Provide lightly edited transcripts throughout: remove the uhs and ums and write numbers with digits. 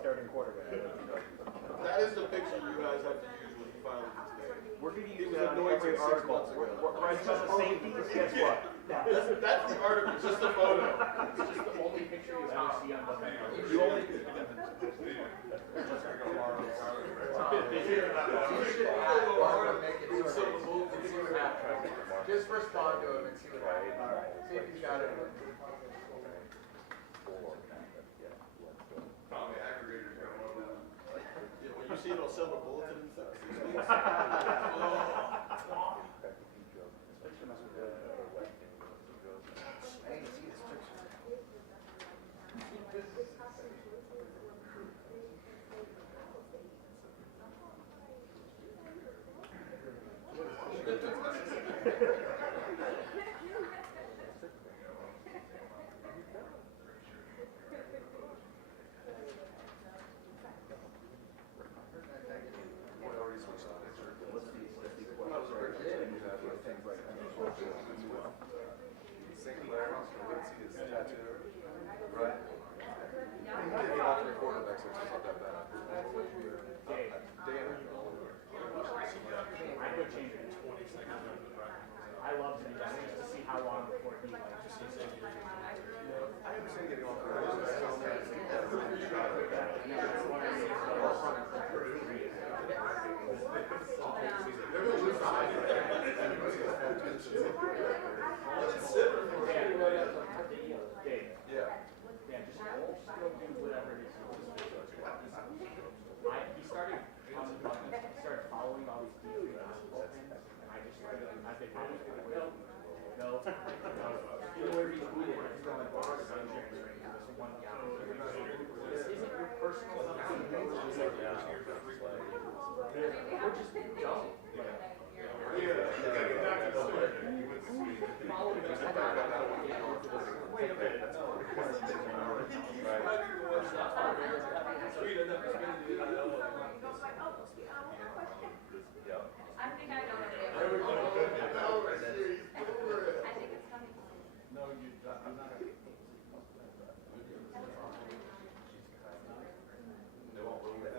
starting quarterback. That is the picture you guys have to use when you finally get together. We're going to He use was that on annoyed every 6 article. months ago. Right, just the safety, guess what? That's the article, just the photo. It's just the only picture you ever see on the menu. You only... Just respond to him and see what happens. See if he's got it. Probably aggregators got one of them. Yeah, when you see it on silver bulletin and stuff. I didn't see this picture. I love to do that just to see how long before he like just sees it. I understand getting off the Yeah, just go do whatever it is. He started following all these people and I just started, I've been no. You know where he's going, he's going to bar, this one guy. This isn't your personal something. We're just dumb. Wait a minute. I think I know what it is. I think it's coming. No, I'm not. They won't roll that.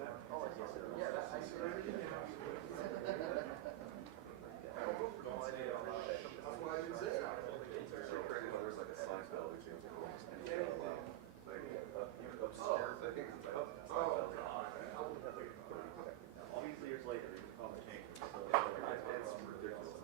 Yeah, that, I see everything now. That's what I did say. There's like a Seinfeld which is obscure thing. All these years later, you can call it change. So it's ridiculous.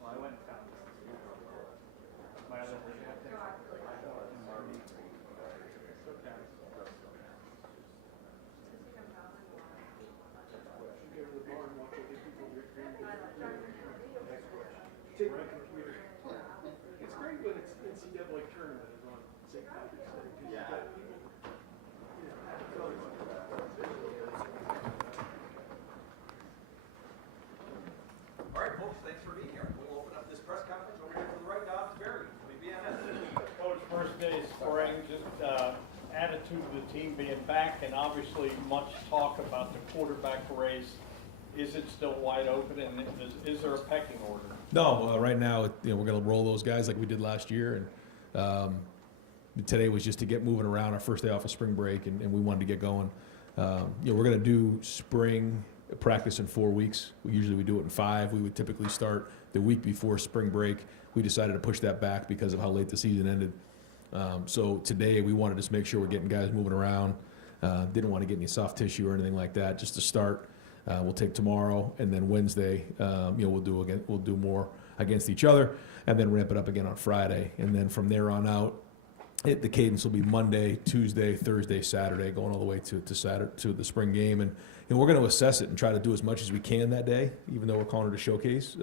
Well, I went and found this. My other Take my computer. It's great when it's NCAA tournament is on St. Patrick's Day. 'Cause you Yeah. got people, you know, have to All right, folks, thanks for being here. We'll open up this press conference over here to the right, Dobbs Berry, BNS. Coach, first day of spring, just attitude of the team being back, and obviously much talk about the quarterback race. Is it still wide open, and is there a pecking order? No, right now, we're going to roll those guys like we did last year, and today was just to get moving around our first day off of spring break, and we wanted to get going. We're going to do spring practice in 4 weeks. We do it in 5. We would typically start the week before spring break. We decided to push that back because of how late the season ended. So today we wanted to just make sure we're getting guys moving around. Didn't want to get any soft tissue or anything like that. Just to start, we'll take tomorrow, and then Wednesday, we'll do more against each other, and then ramp it up again on Friday. And then from there on out, the cadence will be Monday, Tuesday, Thursday, Saturday, going all the way to Saturday to the spring game. And we're going to assess it and try to do as much as we can that day, even though we're calling it a showcase.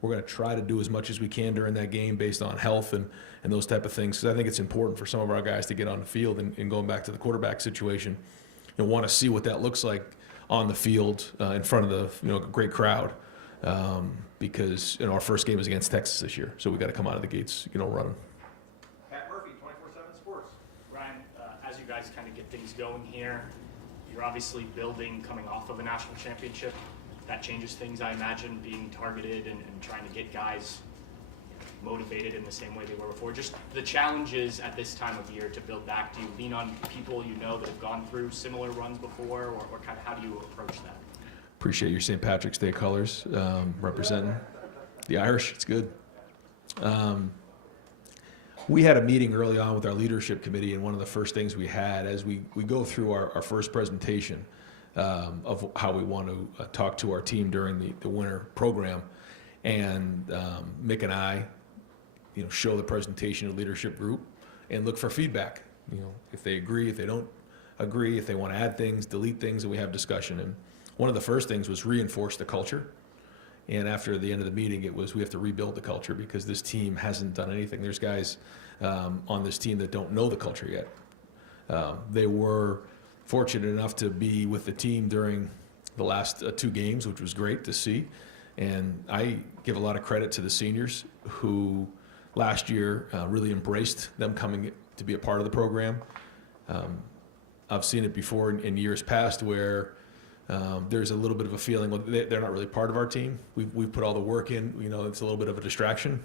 We're going to try to do as much as we can during that game based on health and those type of things, because I think it's important for some of our guys to get on the field. And going back to the quarterback situation, want to see what that looks like on the field in front of the great crowd, because our first game is against Texas this year, so we got to come out of the gates running. Pat Murphy, 24/7 Sports. Ryan, as you guys kind of get things going here, you're obviously building coming off of a national championship. That changes things, I imagine, being targeted and trying to get guys motivated in the same way they were before. Just the challenges at this time of year to build back. Do you lean on people that have gone through similar runs before, or kind of how do you approach that? Appreciate your St. Patrick's Day colors, representing the Irish. It's good. We had a meeting early on with our leadership committee, and one of the first things we had as we go through our first presentation of how we want to talk to our team during the winter program. And Mick and I, show the presentation to the leadership group and look for feedback. If they agree, if they don't agree, if they want to add things, delete things, and we have discussion. And one of the first things was reinforce the culture. And after the end of the meeting, it was we have to rebuild the culture because this team hasn't done anything. There's guys on this team that don't know the culture yet. They were fortunate enough to be with the team during the last 2 games, which was great to see. And I give a lot of credit to the seniors who last year really embraced them coming to be a part of the program. I've seen it before in years past where there's a little bit of a feeling, well, they're not really part of our team. We've put all the work in, it's a little bit of a distraction.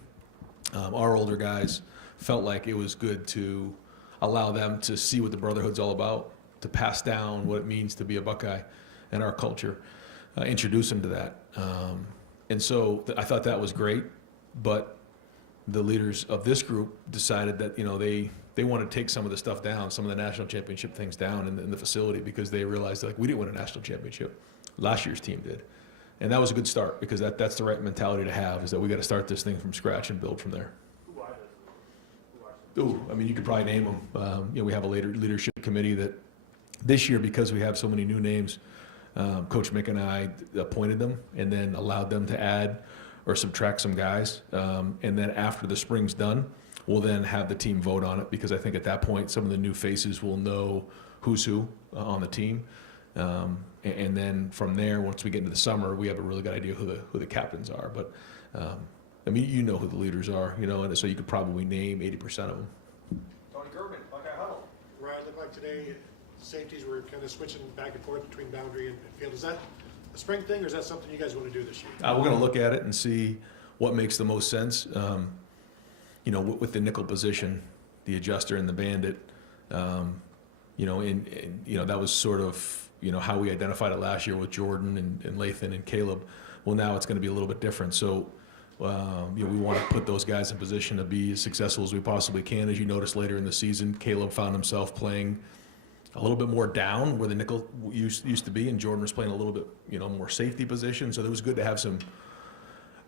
Our older guys felt like it was good to allow them to see what the brotherhood's all about, to pass down what it means to be a Buckeye and our culture, introduce them to that. And so I thought that was great, but the leaders of this group decided that, you know, they want to take some of the stuff down, some of the national championship things down in the facility, because they realized, like, we didn't win a national championship. Last year's team did. And that was a good start, because that's the right mentality to have, is that we got to start this thing from scratch and build from there. Ooh, I mean, you could probably name them. You know, we have a leadership committee that this year, because we have so many new names, Coach Mick and I appointed them and then allowed them to add or subtract some guys. And then after the spring's done, we'll then have the team vote on it, because I think at that point, some of the new faces will know who's who on the team. And then from there, once we get into the summer, we have a really good idea who the captains are. But I mean, you know who the leaders are, you know, and so you could probably name 80% of them. Tony Gerben, Buckeye Huddle. Ryan, it looked like today safeties were kind of switching back and forth between boundary and field. Is that a spring thing, or is that something you guys want to do this year? We're going to look at it and see what makes the most sense. You know, with the nickel position, the adjuster and the bandit, you know, you know, that was sort of, you know, how we identified it last year with Jordan and Lathan and Caleb. Well, now it's going to be a little bit different. So, you know, we want to put those guys in position to be as successful as we possibly can. As you noticed later in the season, Caleb found himself playing a little bit more down where the nickel used to be, and Jordan was playing a little bit, you know, more safety position. So it was good to have some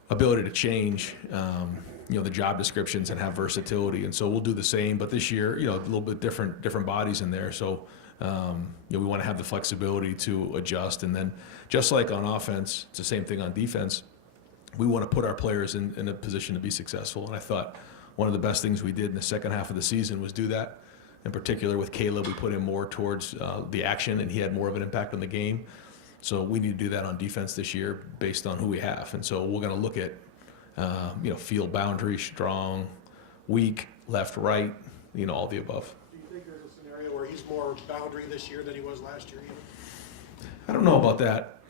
ability to change, you know, the job descriptions and have versatility. And so we'll do the same, but this year, you know, a little bit different bodies in there. So, you know, we want to have the flexibility to adjust. And then just like on offense, it's the same thing on defense. We want to put our players in a position to be successful. And I thought one of the best things we did in the second half of the season was do that. In particular with Caleb, we put him more towards the action, and he had more of an impact on the game. So we need to do that on defense this year based on who we have. And so we're going to look at, you know, field boundary, strong, weak, left, right, you know, all the above. Do you think there's a scenario where he's more boundary this year than he was last year even? I don't know about that.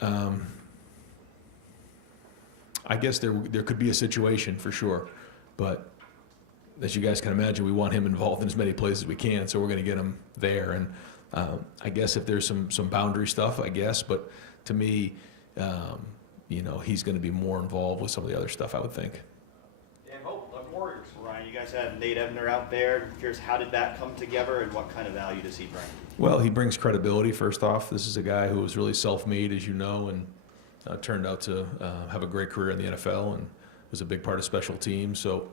I guess there could be a situation for sure, but as you guys can imagine, we want him involved in as many places as we can, so we're going to get him there. And I guess if there's some boundary stuff, I guess, but to me, you know, he's going to be more involved with some of the other stuff, I would think. Dan Hope, Love Warriors. Ryan, you guys had Nate Ebner out there. I'm curious, how did that come together, and what kind of value does he bring? Well, he brings credibility, first off. This is a guy who was really self-made, as you know, and turned out to have a great career in the NFL and was a big part of special teams. So,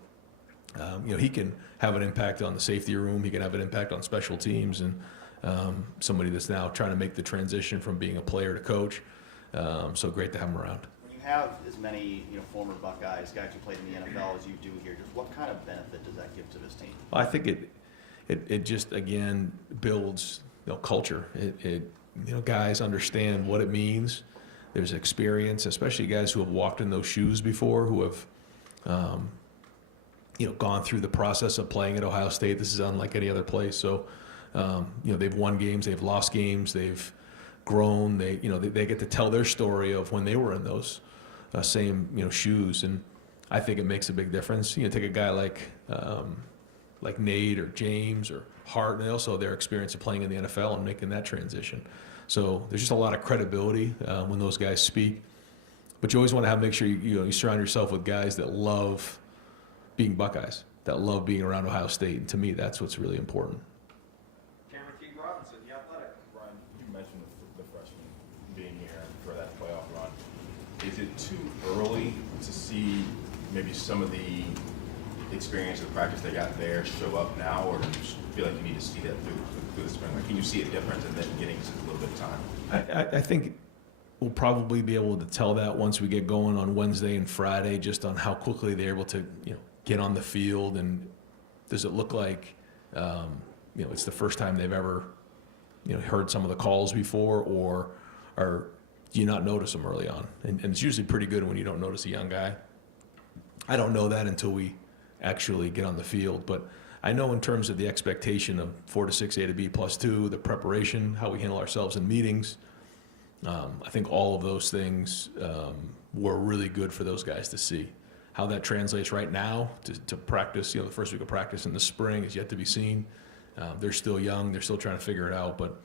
you know, he can have an impact on the safety room. He can have an impact on special teams, and somebody that's now trying to make the transition from being a player to coach. So great to have him around. When you have as many, you know, former Buckeyes, guys who played in the NFL as you do here, just what kind of benefit does that give to this team? Well, I think it just, again, builds, you know, culture. You know, guys understand what it means. There's experience, especially guys who have walked in those shoes before, who have, you know, gone through the process of playing at Ohio State. This is unlike any other place. So, you know, they've won games, they've lost games, they've grown. They get to tell their story of when they were in those same, you know, shoes. And I think it makes a big difference. You know, take a guy like Nate or James or Hart, and also their experience of playing in the NFL and making that transition. So there's just a lot of credibility when those guys speak. But you always want to make sure you surround yourself with guys that love being Buckeyes, that love being around Ohio State. And to me, that's what's really important. Cameron King Robinson, The Athletic. Ryan, you mentioned the freshmen being here for that playoff run. Is it too early to see maybe some of the experience or the practice they got there show up now, or do you feel like you need to see that through the spring? Like, can you see a difference and then getting just a little bit of time? I think we'll probably be able to tell that once we get going on Wednesday and Friday, just on how quickly they're able to, you know, get on the field, and does it look like, you know, it's the first time they've ever, you know, heard some of the calls before, or do you not notice them early on? And it's usually pretty good when you don't notice a young guy. I don't know that until we actually get on the field, but I know in terms of the expectation of 4 to 6, A to B plus 2, the preparation, how we handle ourselves in meetings, I think all of those things were really good for those guys to see. How that translates right now to practice, the first week of practice in the spring is yet to be seen. They're still young. They're still trying to figure it out. But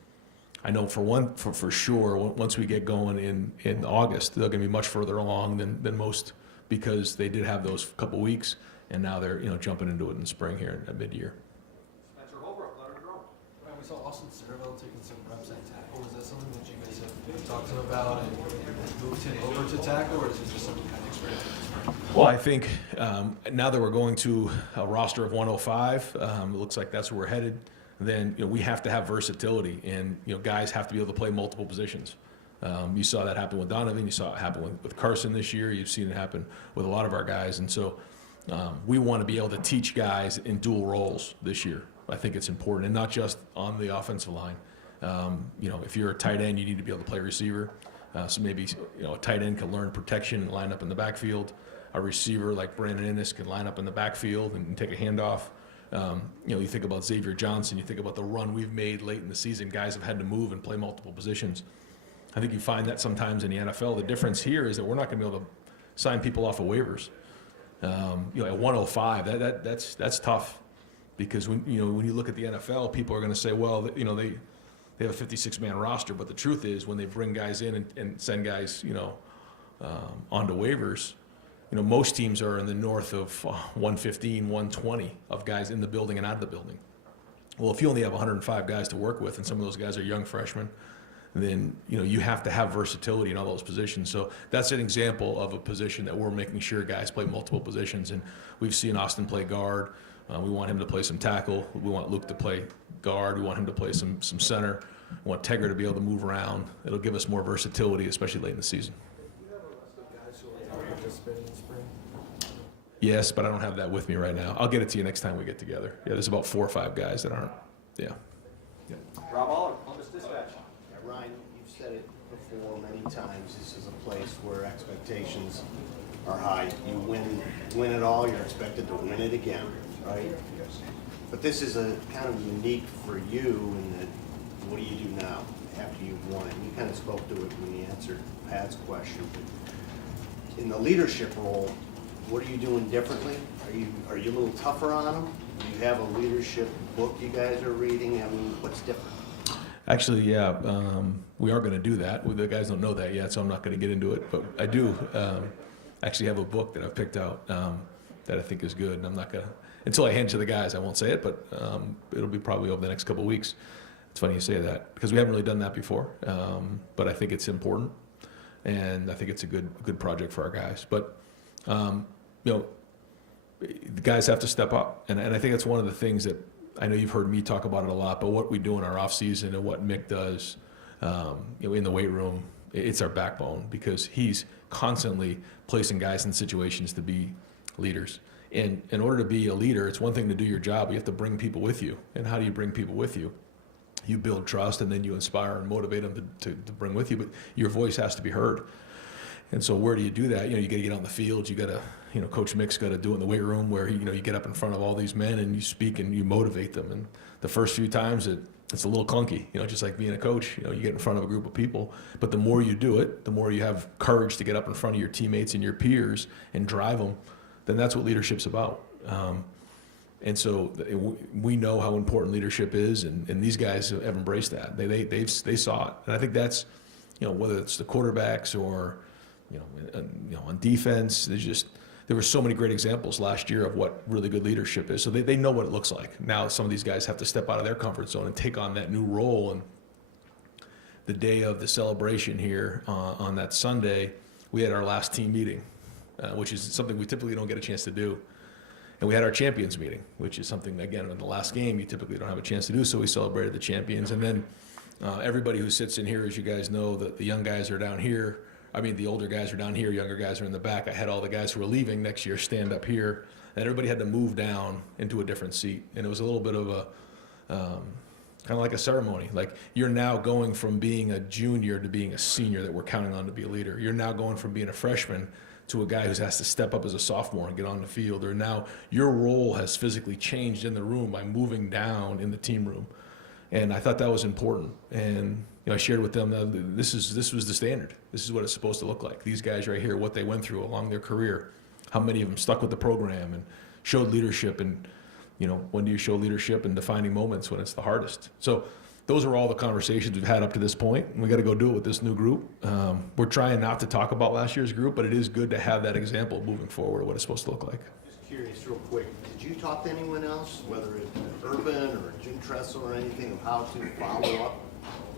I know for sure, once we get going in August, they're going to be much further along than most because they did have those couple weeks, and now they're jumping into it in the spring here at mid-year. Spencer Holbrook, let her go. We saw Austin Cerville taking some reps at tackle. Is that something that you guys have talked to him about and moved him over to tackle, or is it just something kind of experience with this spring? Well, I think now that we're going to a roster of 105, it looks like that's where we're headed. Then we have to have versatility, and guys have to be able to play multiple positions. You saw that happen with Donovan. You saw it happen with Carson this year. You've seen it happen with a lot of our guys, and so we want to be able to teach guys in dual roles this year. I think it's important, and not just on the offensive line. If you're a tight end, you need to be able to play receiver. So maybe a tight end can learn protection and line up in the backfield. A receiver like Brandon Innes can line up in the backfield and take a handoff. You think about Xavier Johnson, you think about the run we've made late in the season. Guys have had to move and play multiple positions. I think you find that sometimes in the NFL. The difference here is that we're not going to be able to sign people off of waivers. At 105, that's tough because when you look at the NFL, people are going to say, well, they have a 56-man roster, but the truth is when they bring guys in and send guys onto waivers. Most teams are in the north of 115, 120 of guys in the building and out of the building. Well, if you only have 105 guys to work with, and some of those guys are young freshmen, then you have to have versatility in all those positions. So that's an example of a position that we're making sure guys play multiple positions. And we've seen Austin play guard. We want him to play some tackle. We want Luke to play guard. We want him to play some center. We want Tegra to be able to move around. It'll give us more versatility, especially late in the season. Yes, but I don't have that with me right now. I'll get it to you next time we get together. Yeah, there's about 4 or 5 guys that aren't. Yeah. Rob Aller, Columbus Dispatch. Ryan, you've said it before many times. This is a place where expectations are high. You win it all, you're expected to win it again, right? But this is a kind of unique for you in that what do you do now after you've won it? And you kind of spoke to it when you answered Pat's question. But in the leadership role, what are you doing differently? Are you a little tougher on them? Do you have a leadership book you guys are reading? I mean, what's different? Actually, yeah, we are going to do that. Well, the guys don't know that yet, so I'm not going to get into it. But I do actually have a book that I've picked out that I think is good. And I'm not going to, until I hand it to the guys, I won't say it, but it'll be probably over the next couple of weeks. It's funny you say that because we haven't really done that before. But I think it's important, and I think it's a good project for our guys. But the guys have to step up, and I think that's one of the things that I know you've heard me talk about it a lot. But what we do in our off season and what Mick does, in the weight room, it's our backbone because he's constantly placing guys in situations to be leaders. And in order to be a leader, it's one thing to do your job. You have to bring people with you. And how do you bring people with you? You build trust, and then you inspire and motivate them to bring with you. But your voice has to be heard. And so where do you do that? You got to get on the field. You got to, Coach Mick's got to do it in the weight room where, you get up in front of all these men and you speak and you motivate them. And the first few times it's a little clunky, just like being a coach, you get in front of a group of people. But the more you do it, the more you have courage to get up in front of your teammates and your peers and drive them, then that's what leadership's about. And so we know how important leadership is, and these guys have embraced that. They saw it. And I think that's, whether it's the quarterbacks or, on defense, there were so many great examples last year of what really good leadership is. So they know what it looks like. Now some of these guys have to step out of their comfort zone and take on that new role. And the day of the celebration here on that Sunday, we had our last team meeting, which is something we typically don't get a chance to do. And we had our champions meeting, which is something, again, in the last game you typically don't have a chance to do. So we celebrated the champions. And then everybody who sits in here, as you guys know, the young guys are down here. The older guys are down here, younger guys are in the back. I had all the guys who were leaving next year stand up here, and everybody had to move down into a different seat. And it was a little bit of a kind of like a ceremony. Like, you're now going from being a junior to being a senior that we're counting on to be a leader. You're now going from being a freshman to a guy who has to step up as a sophomore and get on the field. Or now your role has physically changed in the room by moving down in the team room. And I thought that was important. And I shared with them that this was the standard. This is what it's supposed to look like. These guys right here, what they went through along their career. how many of them stuck with the program and showed leadership, and when do you show leadership in defining moments when it's the hardest? So those are all the conversations we've had up to this point, and we got to go do it with this new group. We're trying not to talk about last year's group, but it is good to have that example moving forward of what it's supposed to look like. Just curious, real quick, did you talk to anyone else, whether it Urban or Jim Tressel or anything, of how to follow up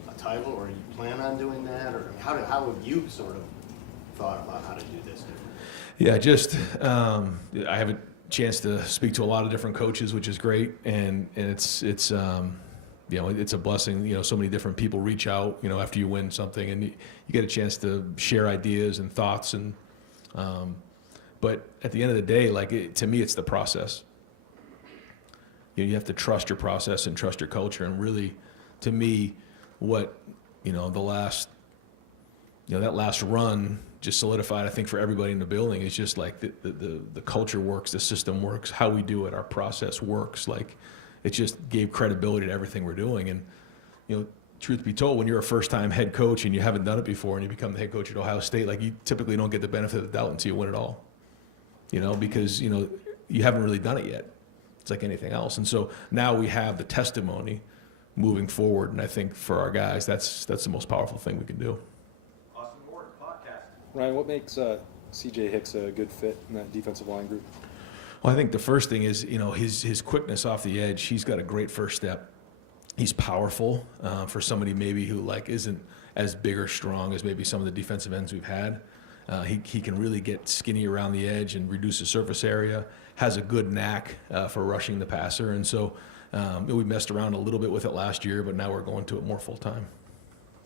a title, or you plan on doing that, or how have you sort of thought about how to do this? Yeah, I have a chance to speak to a lot of different coaches, which is great, and it's it's a blessing. So many different people reach out, after you win something, and you get a chance to share ideas and thoughts, and but at the end of the day, to me, it's the process. You have to trust your process and trust your culture, and really, to me, what the last that last run just solidified, I think, for everybody in the building, is just like the culture works, the system works, how we do it, our process works. It just gave credibility to everything we're doing. And, truth be told, when you're a first-time head coach and you haven't done it before and you become the head coach at Ohio State, you typically don't get the benefit of the doubt until you win it all, because, you haven't really done it yet. It's like anything else. And so now we have the testimony moving forward, and I think for our guys, that's the most powerful thing we can do. Austin Ward, podcast. Ryan, what makes C.J. Hicks a good fit in that defensive line group? Well, I think the first thing is, his quickness off the edge. He's got a great first step. He's powerful for somebody maybe who isn't as big or strong as maybe some of the defensive ends we've had. He can really get skinny around the edge and reduce the surface area. Has a good knack for rushing the passer, and so we messed around a little bit with it last year, but now we're going to it more full time.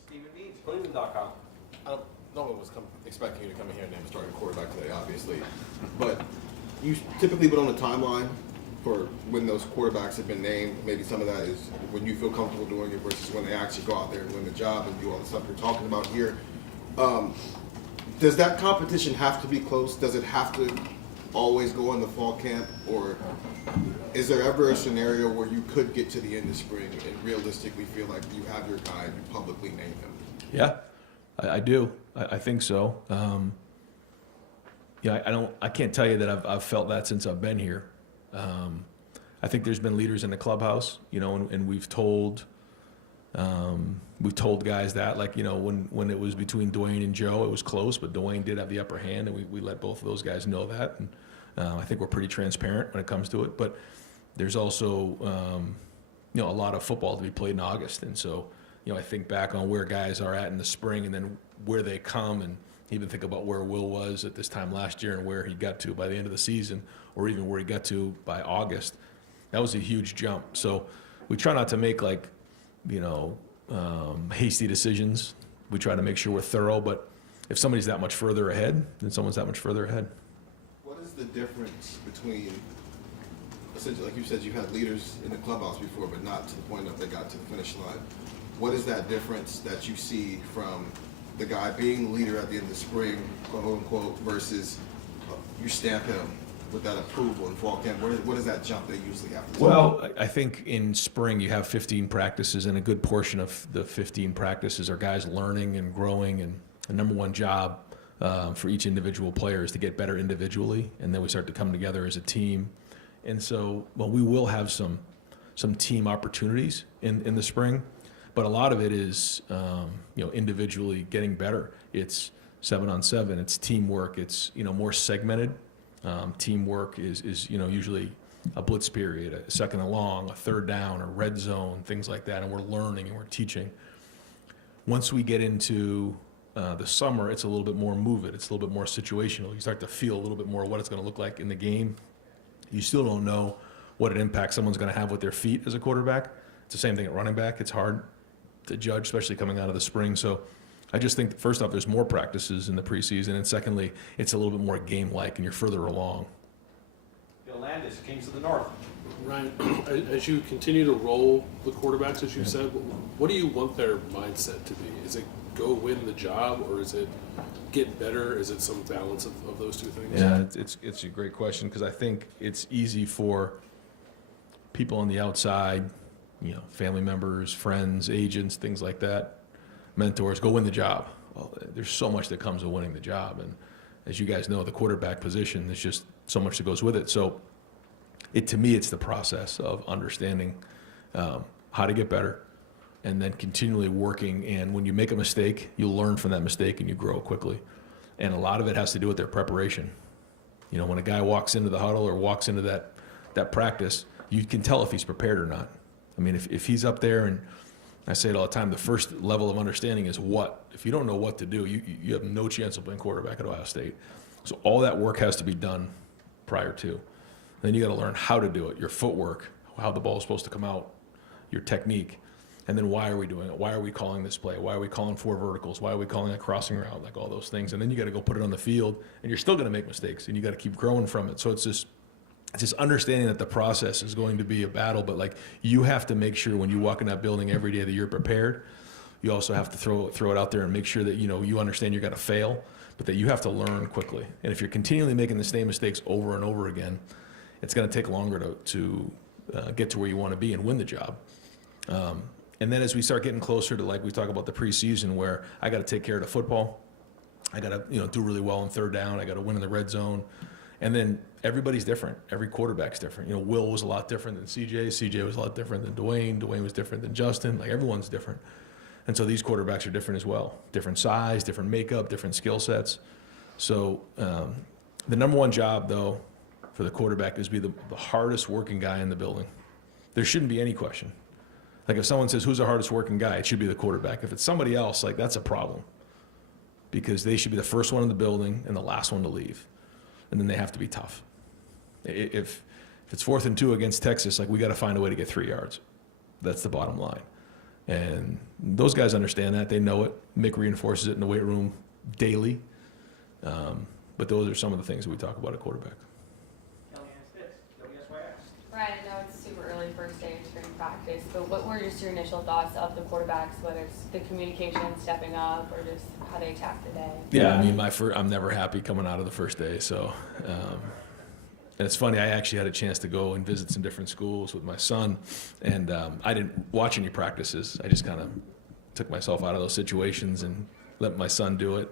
Stephen Means, Cleveland.com. No one was expecting you to come in here and name a starting quarterback today, obviously. But you typically put on a timeline for when those quarterbacks have been named. Maybe some of that is when you feel comfortable doing it versus when they actually go out there and win the job and do all the stuff you're talking about here. Does that competition have to be close? Does it have to always go in the fall camp? Or is there ever a scenario where you could get to the end of spring and realistically feel like you have your guy and you publicly name him? Yeah, I do. I think so. I can't tell you that I've felt that since I've been here. I think there's been leaders in the clubhouse, and we've told guys that, when it was between Dwayne and Joe, it was close, but Dwayne did have the upper hand, and we let both of those guys know that. And I think we're pretty transparent when it comes to it. But there's also, a lot of football to be played in August, and so, I think back on where guys are at in the spring, and then where they come, and even think about where Will was at this time last year and where he got to by the end of the season, or even where he got to by August. That was a huge jump. So we try not to make hasty decisions. We try to make sure we're thorough, but if somebody's that much further ahead, then someone's that much further ahead. What is the difference between, essentially, like you said, you've had leaders in the clubhouse before, but not to the point that they got to the finish line. What is that difference that you see from the guy being the leader at the end of the spring, quote unquote, versus you stamp him with that approval in fall camp? What is that jump they usually have to do? Well, I think in spring you have 15 practices, and a good portion of the 15 practices are guys learning and growing, and the number one job for each individual player is to get better individually, and then we start to come together as a team. And so, we will have some team opportunities in the spring, but a lot of it is individually getting better. It's 7-on-7, it's teamwork, it's more segmented. Teamwork is usually a blitz period, a second and long, a third down, a red zone, things like that, and we're learning and we're teaching. Once we get into the summer, it's a little bit more move it. It's a little bit more situational. You start to feel a little bit more what it's going to look like in the game. You still don't know what an impact someone's going to have with their feet as a quarterback. It's the same thing at running back. It's hard to judge, especially coming out of the spring. So I just think that first off, there's more practices in the preseason, and secondly, it's a little bit more game-like, and you're further along. Bill Landis, Kings of the North. Ryan, as you continue to roll the quarterbacks, as you said, what do you want their mindset to be? Is it go win the job, or is it get better? Is it some balance of those two things? Yeah, it's a great question, because I think it's easy for people on the outside, family members, friends, agents, things like that, mentors, go win the job. Well, there's so much that comes with winning the job, as you guys know, the quarterback position, there's just so much that goes with it. So to me, it's the process of understanding how to get better and then continually working. And when you make a mistake, you learn from that mistake and you grow quickly. And a lot of it has to do with their preparation. You know, when a guy walks into the huddle or walks into that practice, you can tell if he's prepared or not. I mean, if he's up there, and I say it all the time, the first level of understanding is what. If you don't know what to do, you have no chance of playing quarterback at Ohio State. So all that work has to be done prior to. Then you got to learn how to do it, your footwork, how the ball is supposed to come out, your technique, and then why are we doing it? Why are we calling this play? Why are we calling 4 verticals? Why are we calling a crossing route? Like all those things. And then you got to go put it on the field, and you're still going to make mistakes, and you got to keep growing from it. So it's just understanding that the process is going to be a battle, but like you have to make sure when you walk in that building every day that you're prepared. You also have to throw it out there and make sure that you understand you're going to fail, but that you have to learn quickly. And if you're continually making the same mistakes over and over again, it's going to take longer to get to where you want to be and win the job. And then as we start getting closer to, like we talk about the preseason, where I got to take care of the football, I got to do really well on third down, I got to win in the red zone, and then everybody's different. Every quarterback's different. Will was a lot different than CJ. CJ was a lot different than Dwayne. Dwayne was different than Justin. Like everyone's different. And so these quarterbacks are different as well. Different size, different makeup, different skill sets. So the number one job, though, for the quarterback is to be the hardest working guy in the building. There shouldn't be any question. Like if someone says, who's the hardest working guy? It should be the quarterback. If it's somebody else, like that's a problem. Because they should be the first one in the building and the last one to leave. And then they have to be tough. If it's 4th and 2 against Texas, like we got to find a way to get 3 yards. That's the bottom line. And those guys understand that. They know it. Mick reinforces it in the weight room daily. But those are some of the things that we talk about at quarterback. Ryan, I know it's super early first day of spring practice, but what were just your initial thoughts of the quarterbacks, whether it's the communication, stepping up, or just how they attack the day? Yeah, I mean, I'm never happy coming out of the first day. So, and it's funny, I actually had a chance to go and visit some different schools with my son, and I didn't watch any practices. I just kind of took myself out of those situations and let my son do it.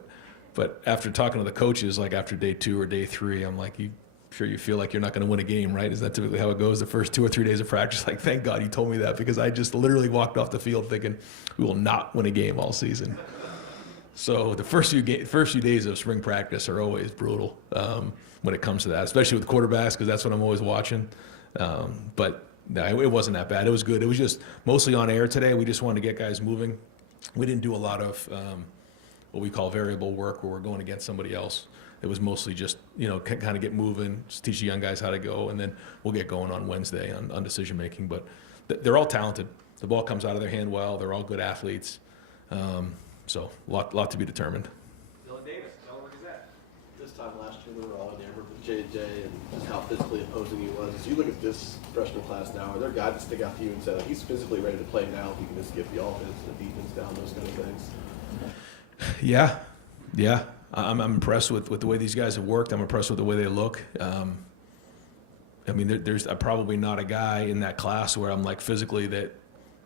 But after talking to the coaches, like after day 2 or day 3, I'm like, sure you feel like you're not going to win a game, right? Is that typically how it goes the first 2 or 3 days of practice? Like, thank God you told me that, because I just literally walked off the field thinking we will not win a game all season. So the first few days of spring practice are always brutal when it comes to that, especially with quarterbacks, because that's what I'm always watching. But no, it wasn't that bad. It was good. It was just mostly on air today. We just wanted to get guys moving. We didn't do a lot of what we call variable work where we're going against somebody else. It was mostly just, kind of get moving, just teach the young guys how to go, and then we'll get going on Wednesday on decision making. But they're all talented. The ball comes out of their hand well. They're all good athletes. So a lot to be determined. Dylan Davis, Delaware Gazette. This time last year, we were all enamored with JJ and just how physically opposing he was. As you look at this freshman class now, are there guys that stick out to you and say, like, he's physically ready to play now if he can just get the offense, the defense down, those kind of things? Yeah. I'm impressed with the way these guys have worked. I'm impressed with the way they look. I mean, there's probably not a guy in that class where I'm like physically that,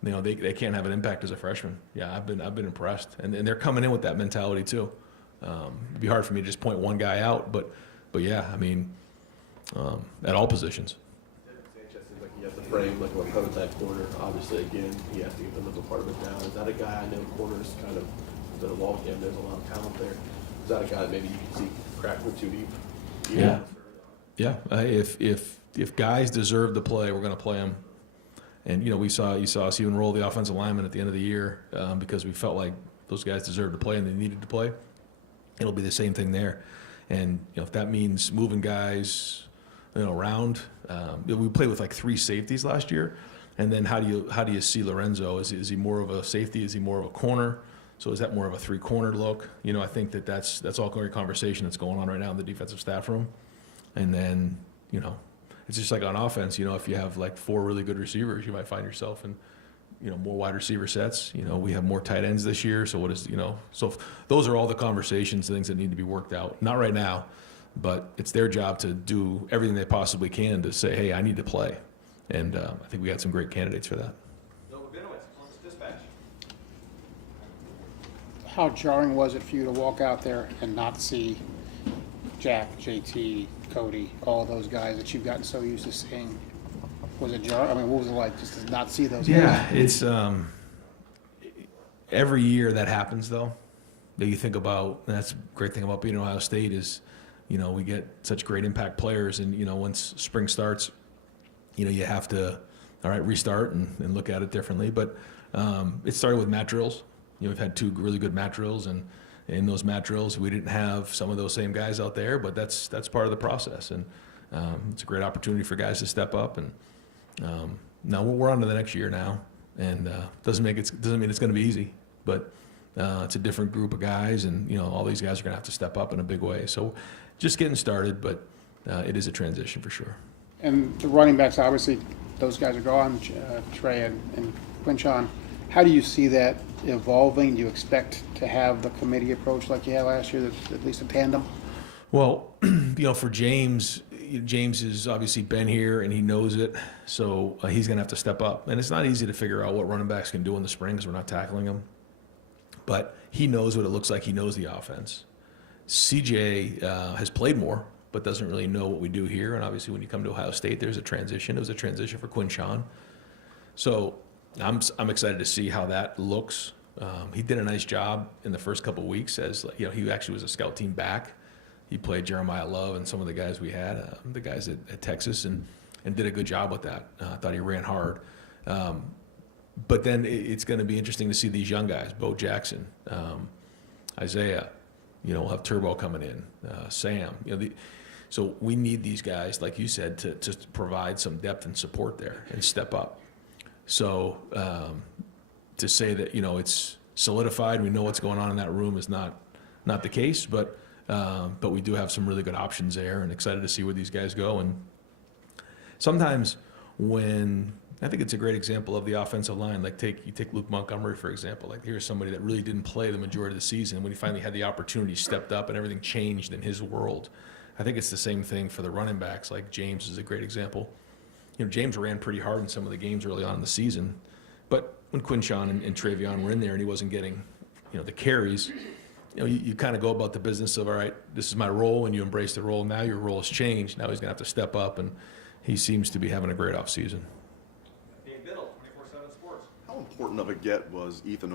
they can't have an impact as a freshman. Yeah, I've been impressed, and they're coming in with that mentality too. It'd be hard for me to just point one guy out, but yeah, I mean, at all positions. Sanchez seems like he has the frame like a prototype corner. Obviously, again, he has to get the mental part of it down. Is that a guy? I know corners kind of that a wall game. There's a lot of talent there. Is that a guy that maybe you can see cracking too deep? Yeah. If guys deserve to play, we're going to play them. And you saw us even roll the offensive lineman at the end of the year because we felt like those guys deserved to play and they needed to play. It'll be the same thing there. And if that means moving guys, around, we played with like 3 safeties last year. And then how do you see Lorenzo? Is he more of a safety? Is he more of a corner? So is that more of a 3-corner look? I think that's all great conversation that's going on right now in the defensive staff room. And then, it's just like on offense, if you have like 4 really good receivers, you might find yourself in, more wide receiver sets. We have more tight ends this year. So so those are all the conversations, things that need to be worked out. Not right now, but it's their job to do everything they possibly can to say, hey, I need to play. And I think we got some great candidates for that. How jarring was it for you to walk out there and not see Jack, JT, Cody, all those guys that you've gotten so used to seeing? Was it jar? I mean, what was it like just to not see those guys? Yeah, it's every year that happens though. That you think about, and that's the great thing about being at Ohio State is, you know, we get such great impact players, and you know, once spring starts, you know, you have to, all right, restart and look at it differently. But it started with mat drills. You know, we've had 2 really good mat drills, and in those mat drills, we didn't have some of those same guys out there, but that's part of the process, and it's a great opportunity for guys to step up. And now we're on to the next year now, and doesn't mean it's going to be easy, but it's a different group of guys, and you know, all these guys are going to have to step up in a big way. So just getting started, but it is a transition for sure. And the running backs, obviously, those guys are gone, Trey and Quinchon. How do you see that evolving? Do you expect to have the committee approach like you had last year, at least a tandem? Well, you know, for James has obviously been here and he knows it, so he's going to have to step up. And it's not easy to figure out what running backs can do in the spring because we're not tackling them. But he knows what it looks like. He knows the offense. CJ has played more, but doesn't really know what we do here. And obviously, when you come to Ohio State, there's a transition. It was a transition for Quinchon. So I'm excited to see how that looks. He did a nice job in the first couple of weeks, as you know, he actually was a scout team back. He played Jeremiah Love and some of the guys we had, the guys at Texas, and did a good job with that. I thought he ran hard. But then it's going to be interesting to see these young guys, Bo Jackson, Isaiah, you know, we'll have Turbo coming in, Sam. You know, so we need these guys, like you said, to provide some depth and support there and step up. So to say that, you know, it's solidified, we know what's going on in that room is not the case, but we do have some really good options there, and excited to see where these guys go. And sometimes when I think it's a great example of the offensive line. Like you take Luke Montgomery, for example. Like here's somebody that really didn't play the majority of the season. When he finally had the opportunity, he stepped up and everything changed in his world. I think it's the same thing for the running backs. Like James is a great example. You know, James ran pretty hard in some of the games early on in the season, but when Quinchon and Travion were in there and he wasn't getting, you know, the carries, you know, you kind of go about the business of, all right, this is my role, and you embrace the role. Now your role has changed. Now he's going to have to step up, and he seems to be having a great offseason. How important of a get was Ethan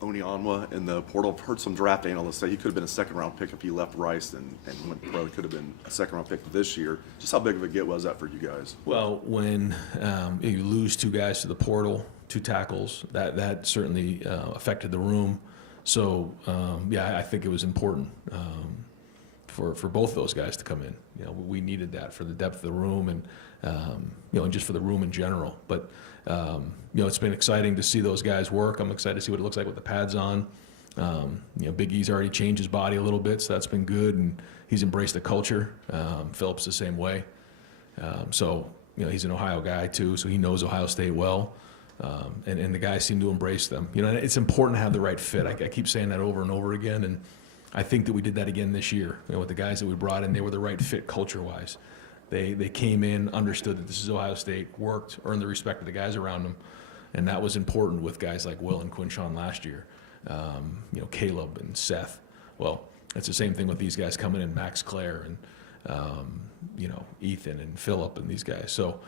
Onionwa in the portal? I've heard some draft analysts say he could have been a second-round pick if he left Rice and went pro. He could have been a second-round pick this year. Just how big of a get was that for you guys? Well, when you lose 2 guys to the portal, 2 tackles, that certainly affected the room. So, yeah, I think it was important for both those guys to come in. You know, we needed that for the depth of the room and, you know, and just for the room in general. But, you know, it's been exciting to see those guys work. I'm excited to see what it looks like with the pads on. You know, Big E's already changed his body a little bit, so that's been good, and he's embraced the culture. Phillips the same way. So, you know, he's an Ohio guy too, so he knows Ohio State well. And the guys seem to embrace them. You know, and it's important to have the right fit. I keep saying that over and over again, and I think that we did that again this year. You know, with the guys that we brought in, they were the right fit culture-wise. They came in, understood that this is Ohio State, worked, earned the respect of the guys around them, and that was important with guys like Will and Quinchon last year. You know, Caleb and Seth. Well, it's the same thing with these guys coming in, Max Clare and you know, Ethan and Phillip and these guys. So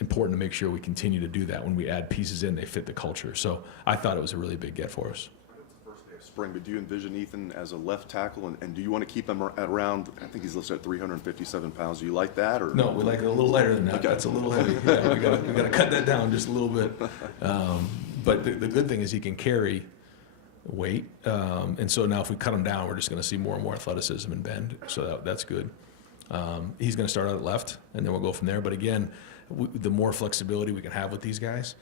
important to make sure we continue to do that. When we add pieces in, they fit the culture. So I thought it was a really big get for us. First day of spring, but do you envision Ethan as a left tackle, and do you want to keep him at around, I think he's listed at 357 pounds. Do you like that? Or? No, we like it a little lighter than that. Okay. That's a little heavy. Yeah, we got to cut that down just a little bit. But the good thing is he can carry weight. And so now if we cut him down, we're just going to see more and more athleticism and bend. So that's good. He's going to start out at left, and then we'll go from there. But again, the more flexibility we can have with these guys,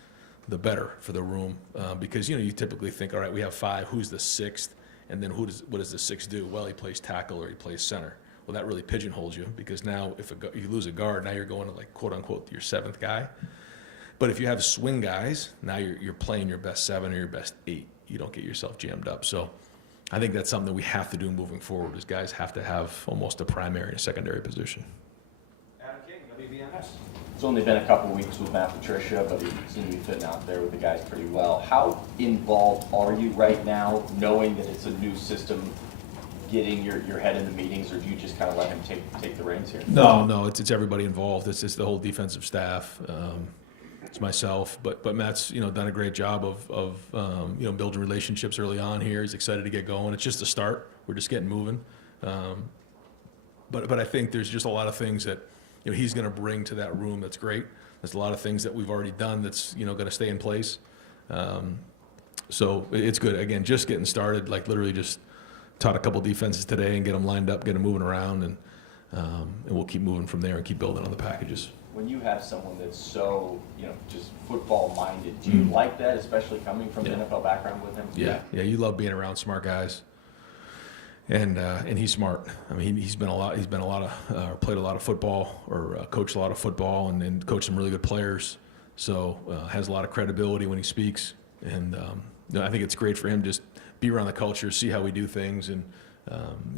the better for the room. Because, you know, you typically think, all right, we have 5, who's the 6th? And then what does the 6th do? Well, he plays tackle or he plays center. Well, that really pigeonholes you, because now if you lose a guard, now you're going to, like, quote unquote, your 7th guy. But if you have swing guys, now you're playing your best 7 or your best 8. You don't get yourself jammed up. So I think that's something that we have to do moving forward, is guys have to have almost a primary and a secondary position. Adam King, WBNS. It's only been a couple weeks with Matt Patricia, but he seemed to be fitting out there with the guys pretty well. How involved are you right now, knowing that it's a new system, getting your head in the meetings, or do you just kind of let him take the reins here? No, it's everybody involved. It's the whole defensive staff. It's myself, but Matt's done a great job of building relationships early on here. He's excited to get going. It's just a start. We're just getting moving. But I think there's just a lot of things that he's going to bring to that room that's great. There's a lot of things that we've already done that's going to stay in place. So it's good. Again, just getting started. Like literally just taught a couple defenses today and get them lined up, get them moving around, and we'll keep moving from there and keep building on the packages. When you have someone that's so, just football minded, do you like that, especially coming from the NFL background with him? Yeah, you love being around smart guys, and he's smart. I mean, he's played a lot of football, or coached a lot of football, and coached some really good players. So has a lot of credibility when he speaks, and I think it's great for him just be around the culture, see how we do things, and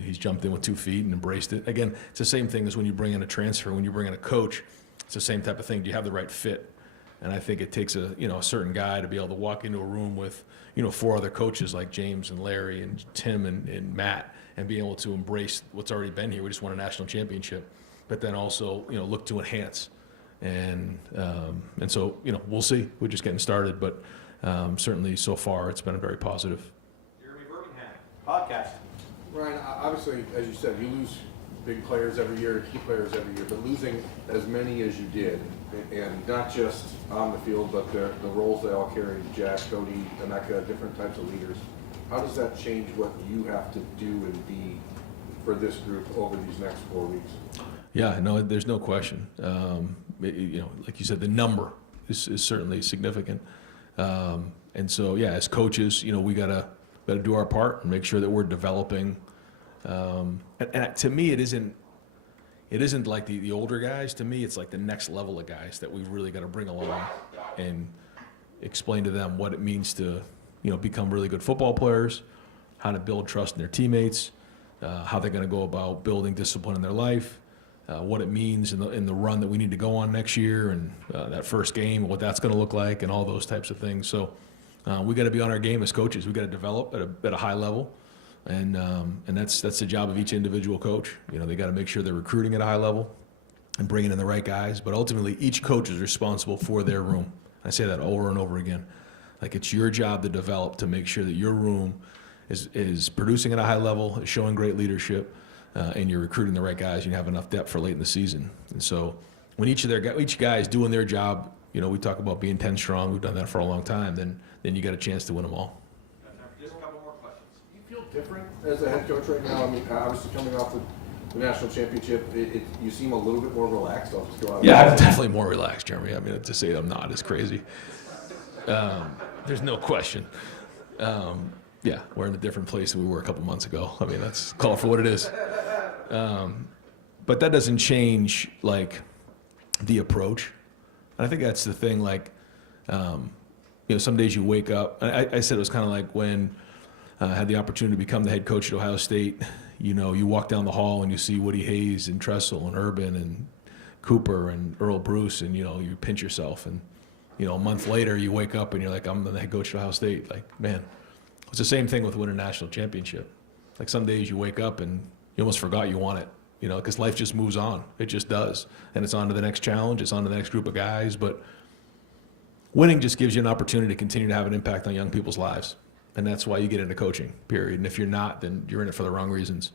he's jumped in with 2 feet and embraced it. Again, it's the same thing as when you bring in a transfer, when you bring in a coach. It's the same type of thing. Do you have the right fit? And I think it takes a certain guy to be able to walk into a room with 4 other coaches like James and Larry and Tim and Matt, and be able to embrace what's already been here. We just won a national championship, but then also look to enhance. And so we'll see. We're just getting started, but certainly so far it's been very positive. Jeremy Birmingham, podcast. Ryan, obviously, as you said, you lose big players every year, key players every year, but losing as many as you did, and not just on the field, but the roles they all carry, Jack, Cody, Emeka, different types of leaders. How does that change what you have to do and be for this group over these next 4 weeks? Yeah, no, there's no question. Like you said, the number is certainly significant. And so, yeah, as coaches, we gotta do our part and make sure that we're developing. And to me, it isn't like the older guys. To me, it's like the next level of guys that we've really got to bring along and explain to them what it means to, become really good football players, how to build trust in their teammates, how they're going to go about building discipline in their life, what it means in the run that we need to go on next year, and that first game, what that's going to look like, and all those types of things. So we got to be on our game as coaches. We got to develop at a high level. And that's the job of each individual coach. They got to make sure they're recruiting at a high level and bringing in the right guys. But ultimately, each coach is responsible for their room. I say that over and over again. Like, it's your job to develop, to make sure that your room is producing at a high level, is showing great leadership, and you're recruiting the right guys. You have enough depth for late in the season. And so when each guy is doing their job, we talk about being 10 strong. We've done that for a long time. Then you got a chance to win them all. Just a couple more questions. Do you feel different as a head coach right now? I mean, obviously coming off the national championship, you seem a little bit more relaxed. I'll just go out. Yeah, I'm definitely more relaxed, Jeremy. I mean, to say I'm not is crazy. There's no question. Yeah, we're in a different place than we were a couple months ago. I mean, that's call it for what it is. But that doesn't change, like, the approach. And I think that's the thing, like, some days you wake up. I said it was kind of like when I had the opportunity to become the head coach at Ohio State. You walk down the hall and you see Woody Hayes and Tressel and Urban and Cooper and Earl Bruce, and you pinch yourself. And a month later you wake up and you're like, I'm the head coach at Ohio State. Like, man, it's the same thing with winning a national championship. Like, some days you wake up and you almost forgot you won it. Because life just moves on. It just does. And it's on to the next challenge. It's on to the next group of guys. But winning just gives you an opportunity to continue to have an impact on young people's lives. And that's why you get into coaching, period. And if you're not, then you're in it for the wrong reasons.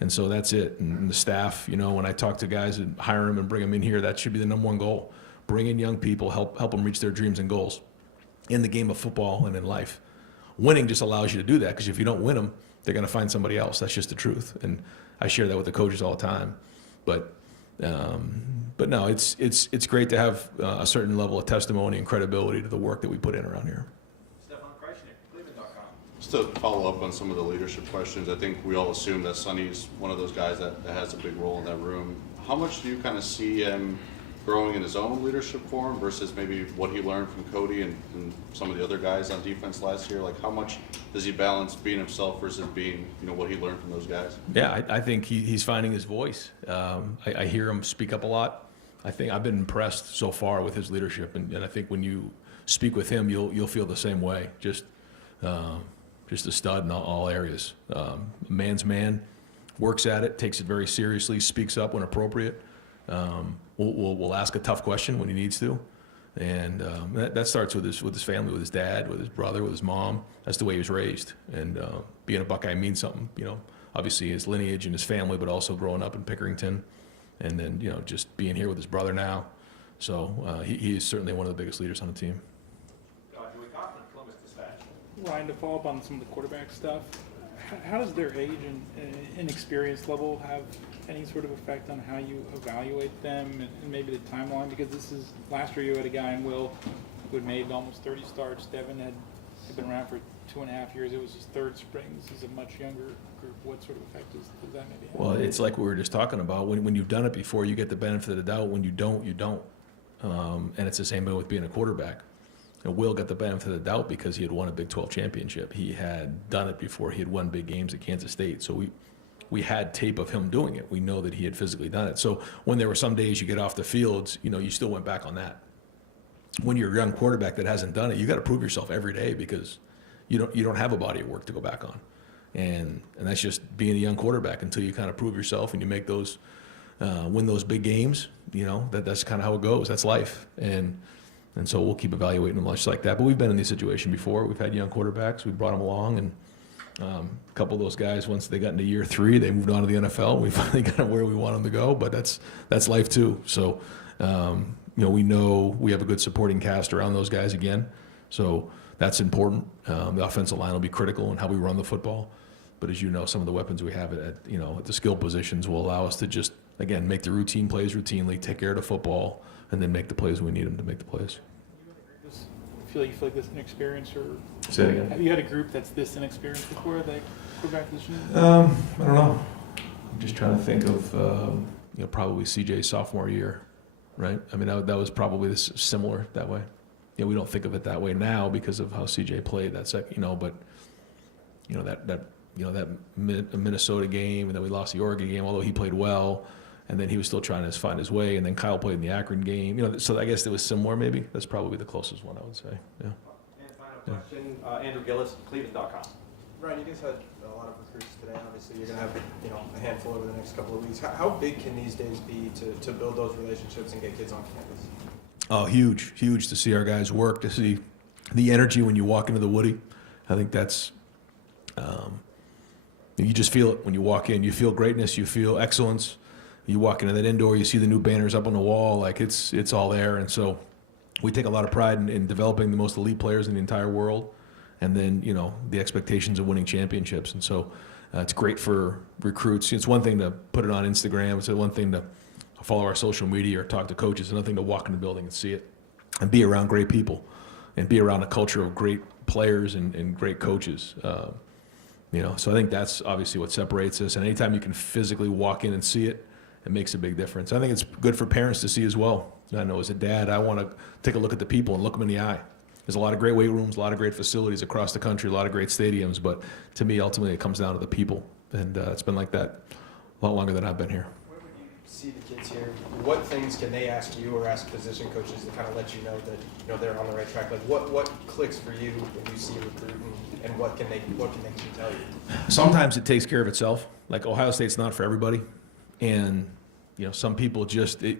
And so that's it. And the staff, when I talk to guys and hire them and bring them in here, that should be the number one goal. Bring in young people, help them reach their dreams and goals in the game of football and in life. Winning just allows you to do that, because if you don't win them, they're going to find somebody else. That's just the truth. And I share that with the coaches all the time. But no, it's great to have a certain level of testimony and credibility to the work that we put in around here. Stefan Kreisnick, Cleveland.com. Just to follow up on some of the leadership questions, I think we all assume that Sonny's one of those guys that has a big role in that room. How much do you kind of see him growing in his own leadership form versus maybe what he learned from Cody and some of the other guys on defense last year? Like, how much does he balance being himself versus being, what he learned from those guys? Yeah, I think he's finding his voice. I hear him speak up a lot. I think I've been impressed so far with his leadership, and I think when you speak with him, you'll feel the same way. Just a stud in all areas. Man's man, works at it, takes it very seriously, speaks up when appropriate. We'll ask a tough question when he needs to. And that starts with his family, with his dad, with his brother, with his mom. That's the way he was raised. And being a Buckeye means something, obviously his lineage and his family, but also growing up in Pickerington. And then, just being here with his brother now. So he is certainly one of the biggest leaders on the team. Ryan, to follow up on some of the quarterback stuff, how does their age and experience level have any sort of effect on how you evaluate them and maybe the timeline? Because last year you had a guy in Will who had made almost 30 starts. Devin had been around for 2.5 years. It was his third spring. This is a much younger group. What sort of effect does that maybe have? Well, it's like we were just talking about. When you've done it before, you get the benefit of the doubt. When you don't, you don't. And it's the same way with being a quarterback. And Will got the benefit of the doubt because he had won a Big 12 championship. He had done it before. He had won big games at Kansas State. So we had tape of him doing it. We know that he had physically done it. So when there were some days you get off the fields, you still went back on that. When you're a young quarterback that hasn't done it, you got to prove yourself every day because you don't have a body of work to go back on. And that's just being a young quarterback until you kind of prove yourself and you make those, win those big games. That's kind of how it goes. That's life. And so we'll keep evaluating them much like that. But we've been in this situation before. We've had young quarterbacks. We've brought them along. And a couple of those guys, once they got into year 3, they moved on to the NFL. We finally got them where we want them to go. But that's life too. So, we know we have a good supporting cast around those guys again. So that's important. The offensive line will be critical in how we run the football. But as you know, some of the weapons we have at the skill positions will allow us to just, again, make the routine plays routinely, take care of the football, and then make the plays when we need them to make the plays. You feel like this inexperienced, or Say it again. have you had a group that's this inexperienced before that quarterback position? I don't know. I'm just trying to think of probably CJ's sophomore year, right? I mean that was probably similar that way. We don't think of it that way now because of how CJ played that second, but that Minnesota game, and then we lost the Oregon game, although he played well. And then he was still trying to find his way. And then Kyle played in the Akron game. So I guess it was similar maybe. That's probably the closest one I would say. Yeah. And final question, Andrew Gillis, Cleveland.com. Ryan, you guys had a lot of recruits today. Obviously, you're going to have a handful over the next couple of weeks. How big can these days be to build those relationships and get kids on campus? Oh, huge to see our guys work, to see the energy when you walk into the Woody. I think that's you just feel it when you walk in. You feel greatness. You feel excellence. You walk into that indoor, you see the new banners up on the wall, like it's all there. And so we take a lot of pride in developing the most elite players in the entire world, and then the expectations of winning championships. And so it's great for recruits. It's one thing to put it on Instagram. It's one thing to follow our social media or talk to coaches. It's another thing to walk in the building and see it and be around great people and be around a culture of great players and great coaches. So I think that's obviously what separates us. And anytime you can physically walk in and see it, it makes a big difference. I think it's good for parents to see as well. I know as a dad, I want to take a look at the people and look them in the eye. There's a lot of great weight rooms, a lot of great facilities across the country, a lot of great stadiums, but to me, ultimately, it comes down to the people. And it's been like that a lot longer than I've been here. When you see the kids here, what things can they ask you or ask position coaches to kind of let you know that they're on the right track? Like what clicks for you when you see a recruit, and what can they tell you? Sometimes it takes care of itself. Like Ohio State's not for everybody. And some people it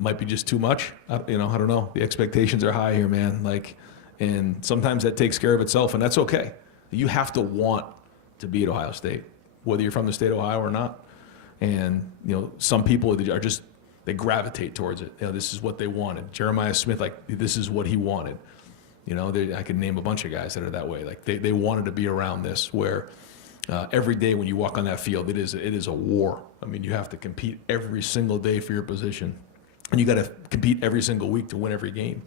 might be just too much. I don't know. The expectations are high here, man. And sometimes that takes care of itself, and that's okay. You have to want to be at Ohio State, whether you're from the state of Ohio or not. And some people are just, they gravitate towards it. This is what they wanted. Jeremiah Smith, this is what he wanted. I could name a bunch of guys that are that way. They wanted to be around this, where every day when you walk on that field, it is a war. I mean, you have to compete every single day for your position, and you got to compete every single week to win every game.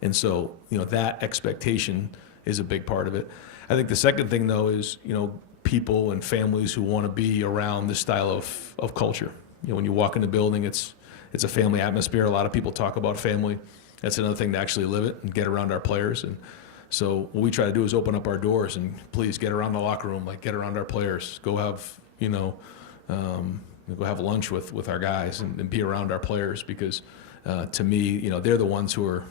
And so, that expectation is a big part of it. I think the second thing, though, is people and families who want to be around this style of culture. When you walk in the building, it's a family atmosphere. A lot of people talk about family. That's another thing to actually live it and get around our players. And so what we try to do is open up our doors and please get around the locker room, get around our players. Go have, go have lunch with our guys and be around our players, because to me, they're the ones who are,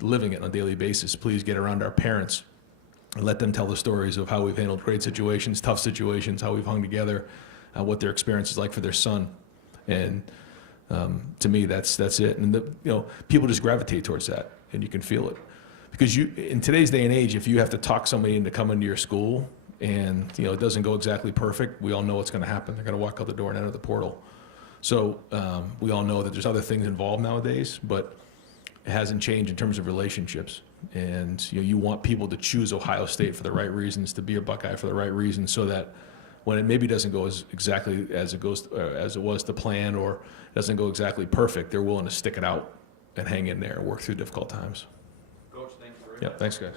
living it on a daily basis. Please get around our parents and let them tell the stories of how we've handled great situations, tough situations, how we've hung together. what their experience is like for their son. And to me, that's it. And people just gravitate towards that, and you can feel it. Because in today's day and age, if you have to talk somebody into coming to your school and it doesn't go exactly perfect, we all know what's going to happen. They're going to walk out the door and enter the portal. So we all know that there's other things involved nowadays, but it hasn't changed in terms of relationships. And you want people to choose Ohio State for the right reasons, to be a Buckeye for the right reasons, so that when it maybe doesn't go exactly as it was to plan, or doesn't go exactly perfect, they're willing to stick it out and hang in there and work through difficult times. Coach, thanks very much. Yeah, thanks, guys.